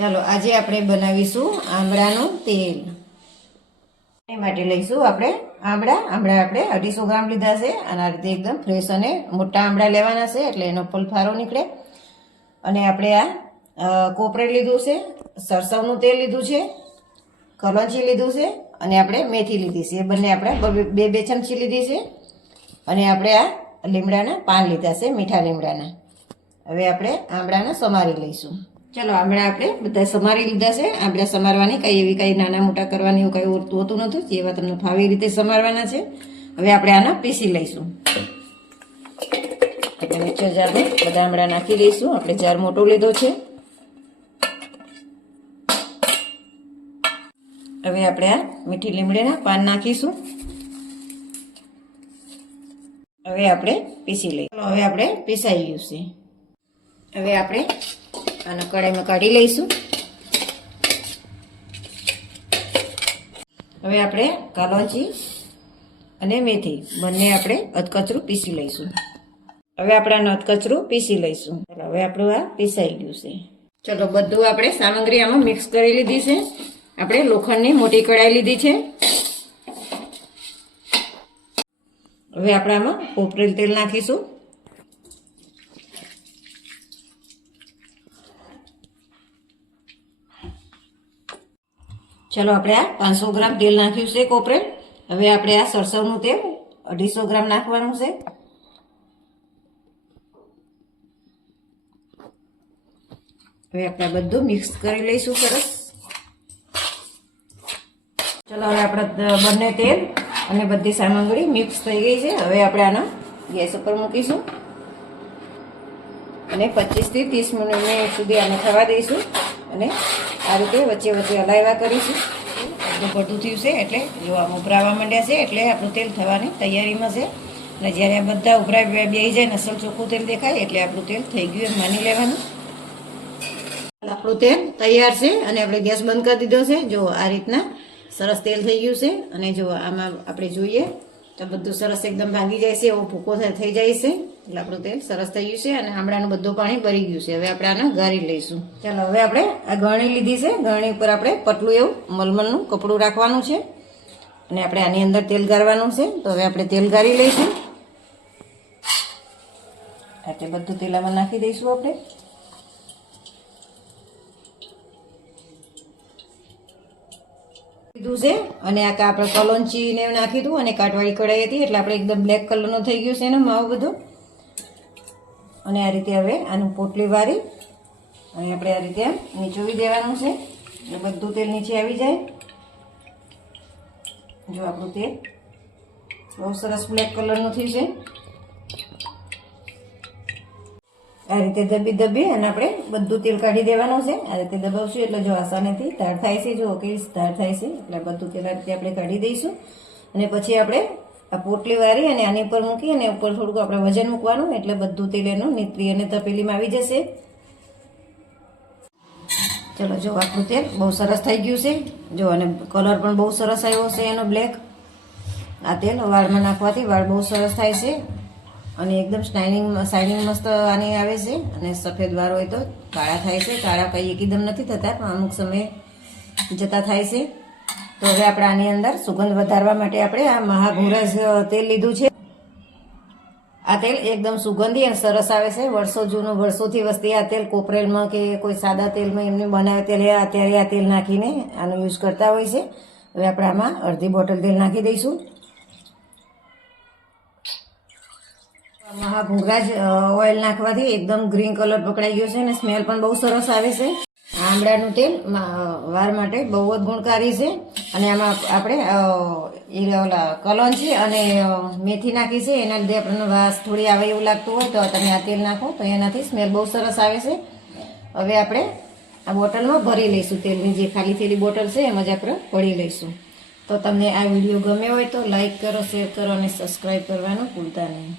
ચાલો, આજે આપણે બનાવીશું આમળાનું તેલ. એ માટે લઈશું આપણે આમળા. આમળા આપણે અઢીસો ગ્રામ લીધા છે અને આ રીતે એકદમ ફ્રેશ અને મોટા આમળા લેવાના છે એટલે એનો પલફારો નીકળે. અને આપણે આ કોપરેટ લીધું છે, સરસવનું તેલ લીધું છે કલોંચી લીધું છે અને આપણે મેથી લીધી છે. એ બંને આપણે બે બે ચમચી લીધી છે. અને આપણે આ લીમડાના પાન લીધા છે, મીઠા લીમડાના. હવે આપણે આમળાને સમારી લઈશું. ચલો આમળા આપણે બધા સમારી લીધા છે. આમળા સમારવાની કંઈ એવી કંઈ નાના મોટા કરવાની એવું કંઈ હોતું નથી એવા તમને ફાવી રીતે સમારવાના છે. હવે આપણે આના પીસી લઈશું. આપણે મિક્સર જારમાં બધા આમળા નાખી દઈશું. આપણે જાર મોટો લીધો છે. હવે આપણે આ મીઠી લીમડીના પાન નાખીશું. હવે આપણે પીસી લઈએ હવે આપણે પીસાઈ ગયું છે. હવે આપણે આને કડાઈમાં કાઢી લઈશું. હવે આપણે કાલોજી અને મેથી બંને આપણે અધકચરું પીસી લઈશું. હવે આપણે આનું અધકચરું પીસી લઈશું. હવે આપણું આ પીસાઈ ગયું છે. ચલો, બધું આપણે સામગ્રી આમાં મિક્સ કરી લીધી છે. આપણે લોખંડની મોટી કઢાઈ લીધી છે. હવે આપણે આમાં કોપરેલ તેલ નાખીશું. ચલો આપણે આ પાંચસો ગ્રામ તેલ નાખ્યું છે કોપરેલ હવે આપણે આ સરસવનું તેલ અઢીસો ગ્રામ નાખવાનું છે. હવે આપણે બધું મિક્સ કરી લઈશું સરસ. ચલો હવે આપણે બંને તેલ અને બધી સામગ્રી મિક્સ થઈ ગઈ છે. હવે આપણે આનો ગેસ ઉપર મૂકીશું. અને પચીસથી ત્રીસ મિનિટ સુધી આને થવા દઈશું. અને આ રીતે વચ્ચે વચ્ચે હલાવ્યા કરીશું. આપણું બધું થયું છે એટલે જો આમ ઉભરાવા માંડ્યા છે એટલે આપણું તેલ થવાની તૈયારીમાં છે. અને જ્યારે આ બધા ઉભરા બે જાય ને અસલ ચોખ્ખું તેલ દેખાય એટલે આપણું તેલ થઈ ગયું એમ માની લેવાનું. આપણું તેલ તૈયાર છે અને આપણે ગેસ બંધ કરી દીધો છે. જો આ રીતના સરસ તેલ થઈ ગયું છે અને જો આમાં આપણે જોઈએ તો બધું સરસ એકદમ ભાંગી જાય છે, એવો ભૂકો થઈ જાય છે. એટલે આપણું તેલ સરસ થઈ ગયું છે અને આમળાનું બધું પાણી ભરી ગયું છે. હવે આપણે આને ગાળી લઈશું. ચાલો, હવે આપણે આ ગરણી લીધી છે. ગરણી ઉપર આપણે પતલું એવું, મલમલનું કપડું રાખવાનું છે. અને આપણે આની અંદર તેલ ગાળવાનું છે. તો હવે આપણે તેલ ગાળી લઈશું. એટલે બધું તેલામાં નાખી દઈશું આપણે. લીધું છે. અને આ આપણે કલોંચી ને નાખી દઉં અને કાટવાળી કઢાઈ હતી, એટલે આપણે એકદમ બ્લેક કલરનો થઈ ગયું છે એનો માવો બધો. અને આ રીતે હવે આનું પોટલી વારી. અને આપણે આ રીતે નીચોવી દેવાનું છે. એટલે બધું તેલ નીચે આવી જાય. જો આપણું તેલ બહુ સરસ બ્લેક કલરનું થયું છે. આ રીતે દબી દબી અને આપણે બધું તેલ કાઢી દેવાનું છે. આ રીતે દબાવશું એટલે જો આસાનીથી તાર થાય છે, જો કેવી તાર થાય છે, એટલે બધું તેલ આ રીતે આપણે કાઢી દઈશું. અને પછી આપણે આ પોટલી વારી અને આની ઉપર મૂકી અને ઉપર થોડુંક આપણે વજન મૂકવાનું એટલે બધું તેલ એનું નીતરી અને તપેલીમાં આવી જશે. ચલો, જો આપણું તેલ બહુ સરસ થઈ ગયું છે. જો, અને કલર પણ બહુ સરસ આવ્યો છે એનો બ્લેક આ તેલ વાળમાં નાખવાથી વાળ બહુ સરસ થાય છે. અને એકદમ શાઇનિંગ શાઇનિંગ મસ્ત આની આવે છે. અને સફેદ વાળ હોય તો કાળા થાય છે. કાળા કંઈ એકદમ નથી થતા, પણ અમુક સમયે જતા થાય છે. તો હવે આપણે આની અંદર સુગંધ વધારવા માટે આપણે આ મહાઘોરસ તેલ લીધું છે. આ તેલ એકદમ સુગંધી અને સરસ આવે છે. વર્ષો જૂનું, વર્ષોથી વસ્તી આ તેલ કોપરેલમાં કે કોઈ સાદા તેલમાં એમને બનાવે તેલ અત્યારે આ તેલ નાખીને આનો યુઝ કરતા હોય છે. હવે આપણે આમાં અડધી બોટલ તેલ નાખી દઈશું. મહાભૂંગરાજ ઓઇલ નાખવાથી એકદમ ગ્રીન કલર પકડાઈ ગયો છે અને સ્મેલ પણ બહુ સરસ આવે છે. આમળાનું તેલ વાર માટે બહુ જ ગુણકારી છે. અને આમાં આપણે ઓલા કલોંજી અને મેથી નાખી છે. એના લીધે આપણને વાસ થોડી આવે એવું લાગતું હોય તો તમે આ તેલ નાખો તો એનાથી સ્મેલ બહુ સરસ આવે છે. હવે આપણે આ બોટલમાં ભરી લઈશું તેલની જે ખાલી થયેલી બોટલ છે એમાં જ આપણે ભરી લઈશું. તો તમને આ વીડિયો ગમ્યો હોય તો લાઈક કરો, શેર કરો અને સબસ્ક્રાઈબ કરવાનું ભૂલતા નહીં.